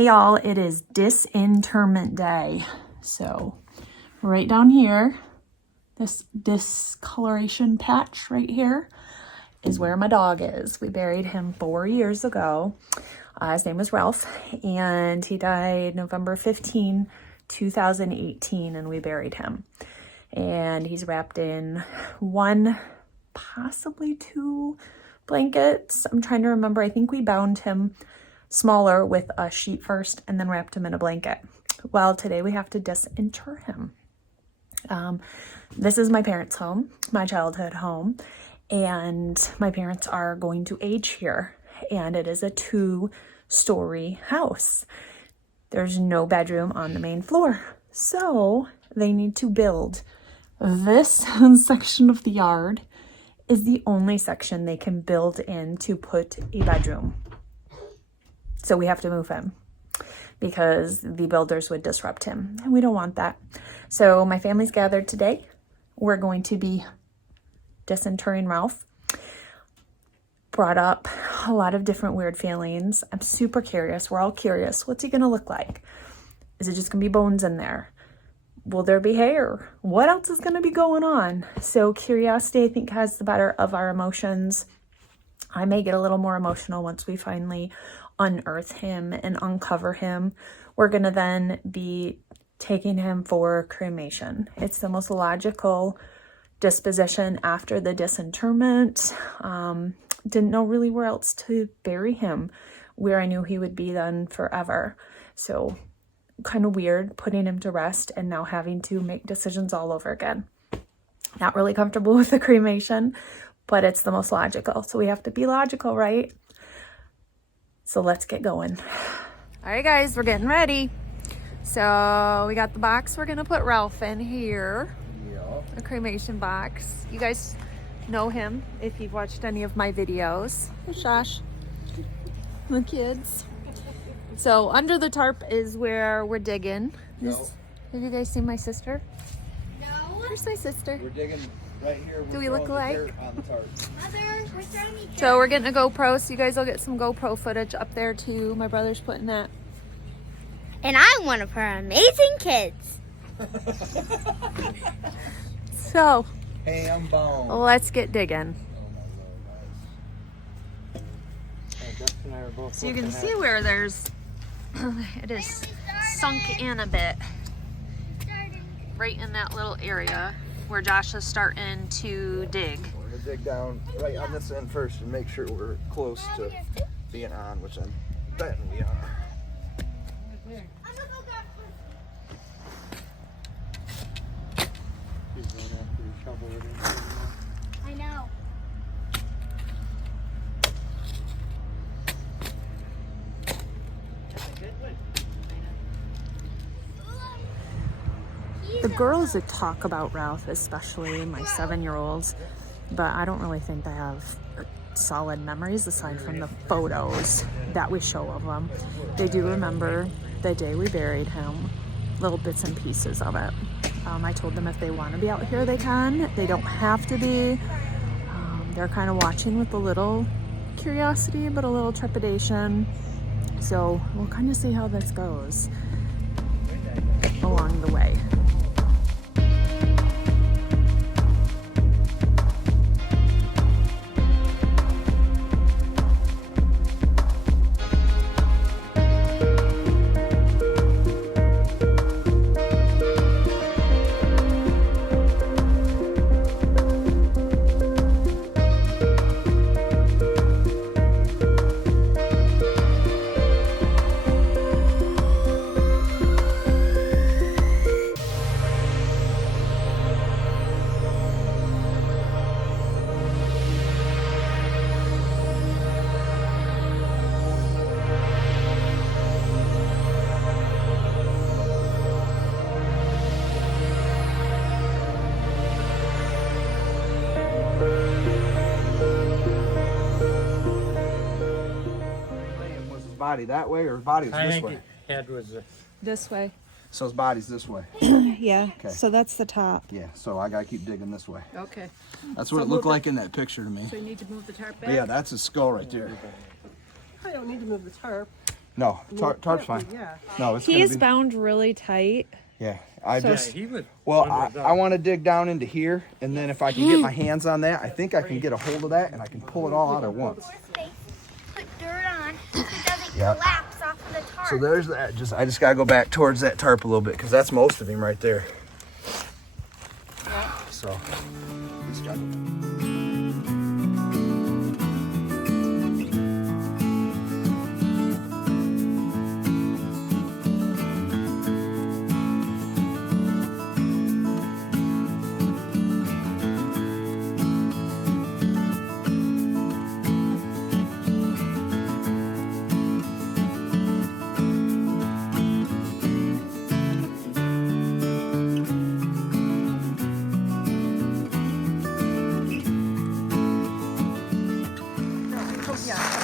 Hey y'all, it is disinterment day. So right down here, this discoloration patch right here is where my dog is. We buried him 4 years ago. His name was Ralph, and he died November 15, 2018, and we buried him. And he's wrapped in 1, possibly 2 blankets. I'm trying to remember. I think we bound him smaller with a sheet first and then wrapped him in a blanket. Well, today we have to disinter him. This is my parents' home, my childhood home, and my parents are going to age here, and it is a 2-story house. There's no bedroom on the main floor, so they need to build this section of the yard is the only section they can build in to put a bedroom. So we have to move him because the builders would disrupt him, and we don't want that. So my family's gathered today. We're going to be disinterring Ralph. Brought up a lot of different weird feelings. I'm super curious. We're all curious. What's he going to look like? Is it just going to be bones in there? Will there be hair? What else is going to be going on? So curiosity, I think, has the better of our emotions. I may get a little more emotional once we finally unearth him and uncover him. We're going to then be taking him for cremation. It's the most logical disposition after the disinterment. Didn't know really where else to bury him, where I knew he would be then forever. So kind of weird putting him to rest and now having to make decisions all over again. Not really comfortable with the cremation, but it's the most logical. So we have to be logical, right? So let's get going. All right, guys, we're getting ready. So we got the box we're gonna put Ralph in here. Yeah. A cremation box. You guys know him if you've watched any of my videos. Hey, Shosh. The kids. So under the tarp is where we're digging. No. Have you guys seen my sister? No. Where's my sister? We're digging right here. Do we look alike? On the tarp. Mother, we're throwing each So we're getting a GoPro, so you guys will get some GoPro footage up there too. My brother's putting that. And I'm one of her amazing kids. So Ham bone. let's get digging. So you can see where there's, it is sunk in a bit. Right in that little area where Josh is starting to dig. We're gonna dig down right on this end first and make sure we're close to being on, which I'm betting we are. I know. The girls that talk about Ralph, especially my 7-year-olds, but I don't really think they have solid memories aside from the photos that we show of them. They do remember the day we buried him, little bits and pieces of it. I told them if they want to be out here, they can. They don't have to be. They're kind of watching with a little curiosity, but a little trepidation. So we'll kind of see how this goes along the way. Body that way or his body was I this think way? head was This way. So his body's this way. Yeah, Okay. so that's the top. Yeah, so I gotta keep digging this way. Okay. That's what it looked like in that picture to me. So you need to move the tarp back? But yeah, that's his skull right there. I don't need to move the tarp. No, tarp's fine. Yeah. No, it's He's gonna be, bound really tight. yeah. I just he would. well, I want to dig down into here, and then if I can get my hands on that, I think I can get a hold of that, and I can pull it all out at once. Put dirt on so it doesn't Yep. collapse off of the tarp. So there's that. I just gotta go back towards that tarp a little bit because that's most of him right there. So. Just gotta go.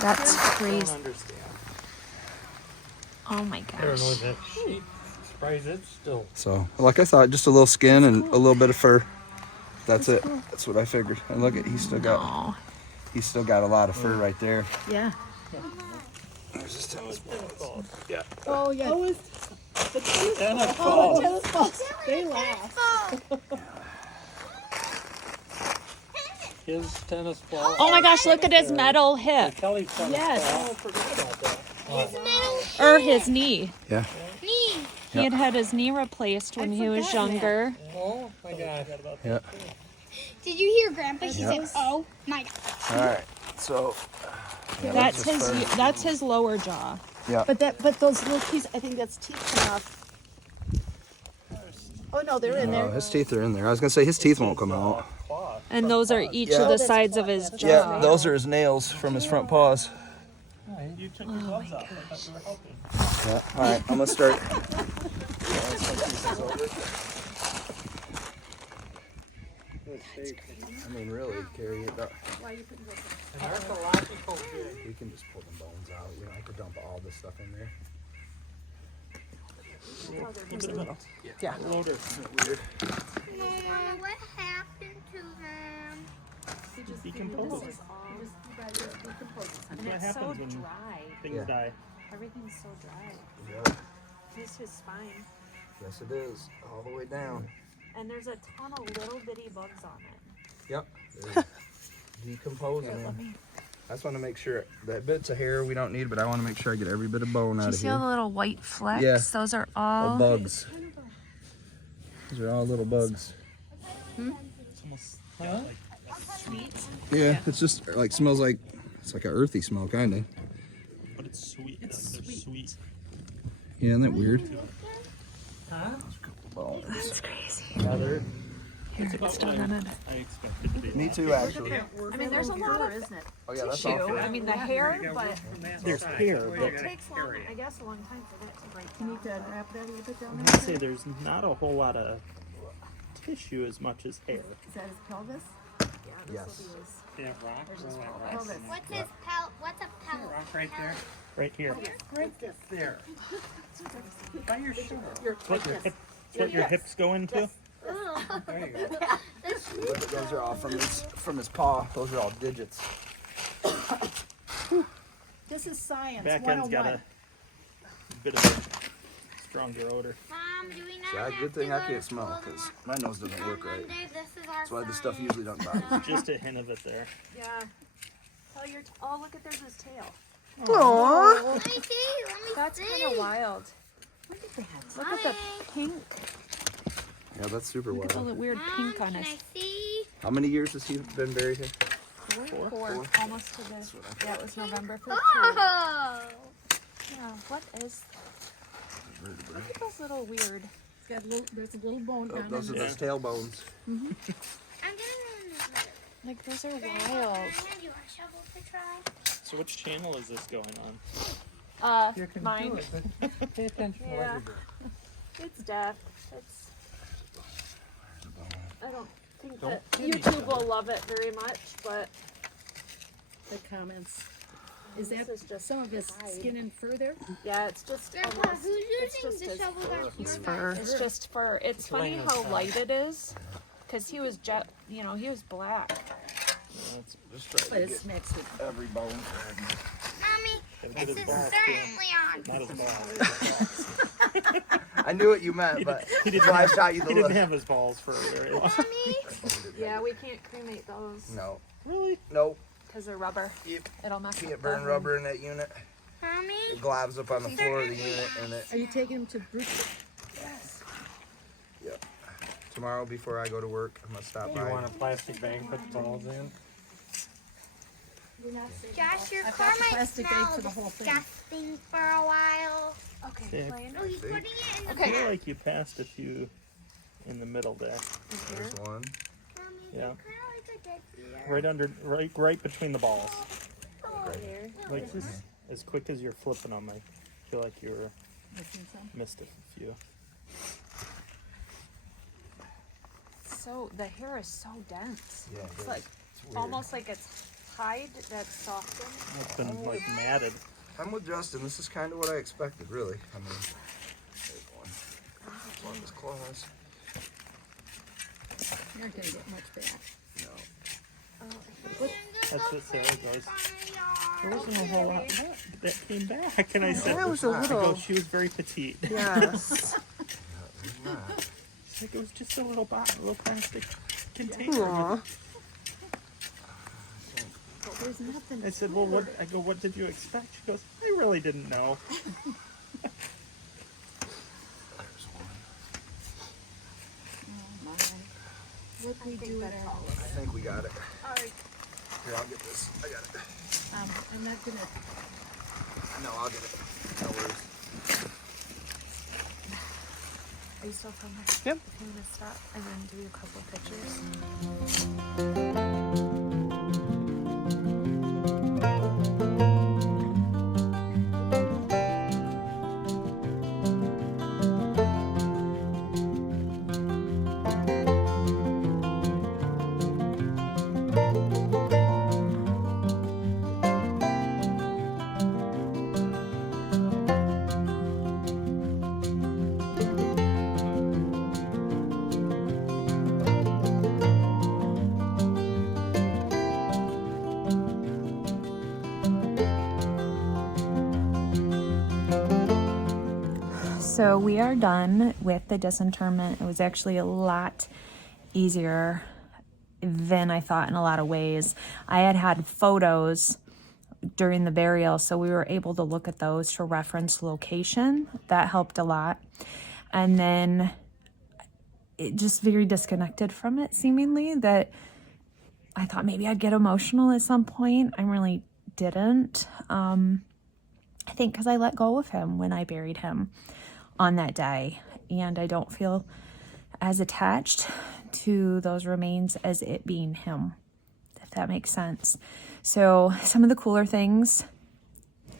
That's I crazy. don't understand. Oh my I don't know gosh. that sheep. Surprised it's still. So, like I thought, just a little skin and a little bit of fur. That's it. That's what I figured. And look at he's still got a lot of fur right there. Yeah. There's his tennis ball. Oh, yeah. Oh, it's the tennis Tennis ball. Oh, the tennis balls. They laugh. His tennis ball. Oh my gosh, look at his metal hip. Kelly's tennis Yes. ball. Oh, forgot about that. Or his knee. Yeah. Me. He had had his knee replaced when he was younger. Oh my gosh. Yeah. Did you hear Grandpa? He said, "Oh my God." All right. So. yeah, That's just fur. that's his lower jaw. Yeah. But those little pieces, I think that's teeth come off. Oh, no, they're in Oh, there. his teeth are in there. I was gonna say his teeth won't come out. And those are each Yeah. of the sides of his jaw. Yeah, those are his nails from his front paws. You took your gloves off. I thought you were helping. Yeah. All right. I'm gonna start. I mean, really, Kari, it up. An archaeological dig. We can just pull the bones out. You don't have to dump all this stuff in there. Yeah. Loader. Weird. Mama, what happened to them? Decompose. And What it's so happens when dry. things Yeah. die? Everything's so dry. Yep. Here's his spine. Yes, it is. All the way down. And there's a ton of little bitty bugs on it. Yep. They're decomposing him. I just want to make sure that bits of hair we don't need, but I want to make sure I get every bit of bone Do out you of see here. all the little white flecks? Yeah. Those are All all. bugs. These are all little bugs. Yeah, it's just like smells like it's like an earthy smell, kind of. But it's sweet. It's sweet. Yeah, isn't that weird? Huh? Bones. That's crazy. Yeah, they're. Here, it's still gonna. I expected to be. Me too, actually. I mean, there's a lot of isn't it? Oh yeah, that's tissue. awful. I mean, the hair, but There's hair, but it takes long. I guess a long time for that to break You down. need to wrap that a little bit down I'd there. say there's not a whole lot of tissue as much as hair. Is that his pelvis? Yes. Yeah, rock. Pelvis. What's his pelt? What's a pelt? Right there. Right here. Right there. By your shoulder. Your What your hips go into? Oh. There you go. Look at those are all from his paw. Those are all digits. This is science. Back end's got 101. a bit of a stronger odor. Mom, do we not Yeah, have good to thing go I to can't smell school because my nose doesn't work right. Monday? This is our That's why this stuff science. usually doesn't bother me. Just a hint of it there. Yeah. Oh, oh, look at there's his tail. Aww. Let me see. Let me That's see. kind of wild. Look at the pink. Yeah, that's super Look at all wild. the weird Mom, pink on can his. I see? How many years has he been buried here? Four. Almost to the. Yeah, it was November 15th. Oh. Yeah, what is. Look at those little weird. It's got there's a little bone Oh, down those are there. those tail bones. I'm gonna. Like, those are Grandpa, can I wild. have your shovel to try? So which channel is this going on? Mine. Pay attention. Yeah. It's deaf. It's. I don't think that YouTube will love it very much, but The comments. Is that this is just some of his skin and fur there? yeah, it's just Grandpa, almost. who's It's using just the his shovel back It's here? fur. It's just fur. It's funny laying how on light it is, because he was he was black. Just try But to it get smacks with. every bone. Mommy, With This his is balls, certainly on. not his balls. I knew what you meant, but He didn't, so I shot you the he didn't look. have his balls for very long. Mommy, Yeah, we can't cremate those No. Really? Nope. because they're rubber. Yep. It'll mess Can't up burn the- rubber in that unit. Mommy. It globs up on the floor of the unit and it. Are you taking them to Bruce? Yep. Tomorrow before I go to work, I'm gonna stop You by. want a plastic bag to put the balls in? Josh, your I've car got the might plastic bag smell for the whole thing. disgusting for a while. Okay. Yeah. Plan. Oh, he's putting it in the I feel like you passed a few in the middle there. There's one. Mommy, Yeah. kind of like a dead deer. Right under, right between the balls. Oh, Like this, as quick as you're flipping them, I feel like you were Missing some? missed a few. So the hair is so dense. Yeah. It's like It's weird. almost like it's hide that's softened. It's been like matted. I'm with Justin. This is kind of what I expected, really. I mean, there's one. As long as claws. You're not gonna get much back. No. That's what Sarah goes. There wasn't a whole lot that came back, and I said, That was a I little. go, she was very petite. Yes. There's not. She's like, it was just a little little plastic container. Aw. There's nothing. I said, well, what? I go, what did you expect? She goes, I really didn't know. There's one. Oh, my. What we do at our, I think we got it. Alright. Here, I'll get this. I got it. I'm not gonna, No, I'll get it. No worries. Are you still filming? Yep. If you want to stop and then do a couple pictures. So we are done with the disinterment. It was actually a lot easier than I thought in a lot of ways. I had photos during the burial, so we were able to look at those to reference location. That helped a lot. And then it just very disconnected from it, seemingly, that I thought maybe I'd get emotional at some point. I really didn't. I think because I let go of him when I buried him on that day, and I don't feel as attached to those remains as it being him, if that makes sense. So some of the cooler things,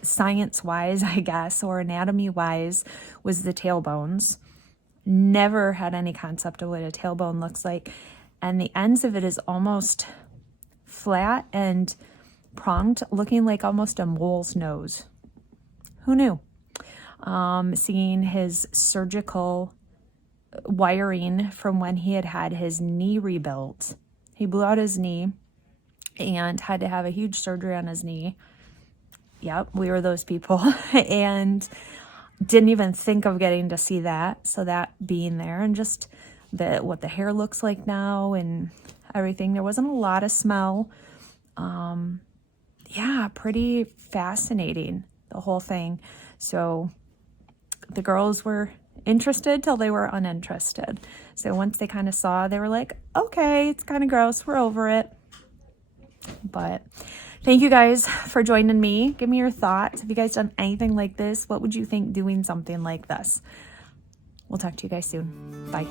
science-wise, I guess, or anatomy-wise, was the tailbones. Never had any concept of what a tailbone looks like, and the ends of it is almost flat and pronged, looking like almost a mole's nose. Who knew? Seeing his surgical wiring from when he had his knee rebuilt. He blew out his knee and had to have a huge surgery on his knee. Yep, we were those people. And didn't even think of getting to see that. So that being there, and just what the hair looks like now and everything. There wasn't a lot of smell. Yeah, pretty fascinating, the whole thing. So the girls were interested till they were uninterested. So once they kind of saw, they were like, okay, it's kind of gross, we're over it. But thank you guys for joining me. Give me your thoughts. Have you guys done anything like this? What would you think doing something like this? We'll talk to you guys soon. Bye.